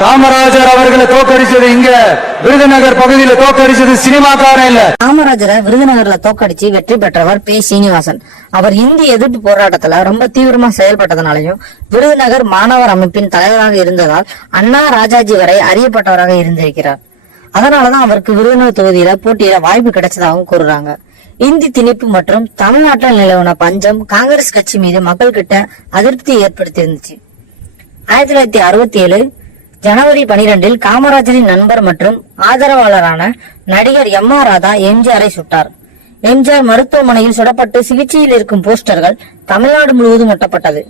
காமராஜர் அவர்களை தோக்கடிச்சது இங்க விருதுநகர் பகுதியில தோக்கடிச்சது சினிமாக்காரன் இல்ல. காமராஜரை விருதுநகர்ல தோக்கடிச்சு வெற்றி பெற்றவர் பி. சீனிவாசன். அவர் இந்திய எதிர்ப்பு போராட்டத்துல ரொம்ப தீவிரமா செயல்பட்டதனாலையும் விருதுநகர் மாணவர் அமைப்பின் தலைவராக இருந்ததால் அண்ணா ராஜாஜி வரை அறியப்பட்டவராக இருந்திருக்கிறார். அதனாலதான் அவருக்கு விருதுநகர் தொகுதியில போட்டியிட வாய்ப்பு கிடைச்சதாகவும் கூறுறாங்க. இந்தி திணிப்பு மற்றும் தமிழ்நாட்டில் நிலவன பஞ்சம் காங்கிரஸ் கட்சி மீது மக்கள் கிட்ட அதிருப்தியை ஏற்படுத்தி இருந்துச்சு. 1967 ஜனவரி 12 காமராஜரின் நண்பர் மற்றும் ஆதரவாளரான நடிகர் எம். ஆர். ராதா எம்ஜிஆரை சுட்டார். எம்ஜிஆர் மருத்துவமனையில் சுடப்பட்டு சிகிச்சையில் இருக்கும் போஸ்டர்கள் தமிழ்நாடு முழுவதும் ஒட்டப்பட்டது.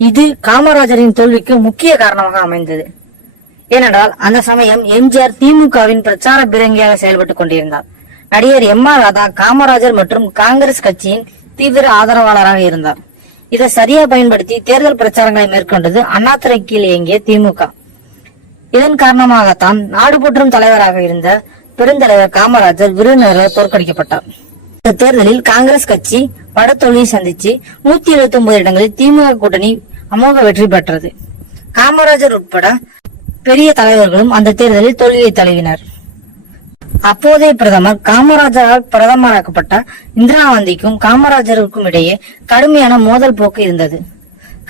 இது காமராஜரின் தோல்விக்கு முக்கிய காரணமாக அமைந்தது. ஏனென்றால் அந்த சமயம் எம்ஜிஆர் திமுகவின் பிரச்சார பீரங்கியாக செயல்பட்டுக் கொண்டிருந்தார். நடிகர் எம். ஆர். ராதா காமராஜர் மற்றும் காங்கிரஸ் கட்சியின் தீவிர ஆதரவாளராக இருந்தார். இதை சரியா பயன்படுத்தி தேர்தல் பிரச்சாரங்களை மேற்கொண்டது அண்ணாதுரை கீழ் இயங்கிய திமுக. இதன் காரணமாகத்தான் நாடு போற்றும் தலைவராக இருந்த பெருந்தலைவர் காமராஜர் விருதுநகரில் தோற்கடிக்கப்பட்டார். இந்த தேர்தலில் காங்கிரஸ் கட்சி படத்தோல்வியை சந்திச்சு 179 இடங்களில் திமுக கூட்டணி அமோக வெற்றி பெற்றது. காமராஜர் உட்பட பெரிய தலைவர்களும் அந்த தேர்தலில் தோல்வியை தழுவினர். அப்போதைய பிரதமர் காமராஜரால் பிரதமராக்கப்பட்ட இந்திரா காந்திக்கும் காமராஜருக்கும் இடையே கடுமையான மோதல் போக்கு இருந்தது.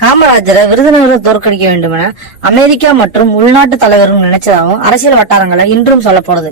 காமராஜரை விருதுநகரில் தோற்கடிக்க வேண்டும் என அமெரிக்கா மற்றும் உள்நாட்டு தலைவர்கள் நினைச்சதாகவும் அரசியல் வட்டாரங்களை இன்றும் சொல்லப்படுது.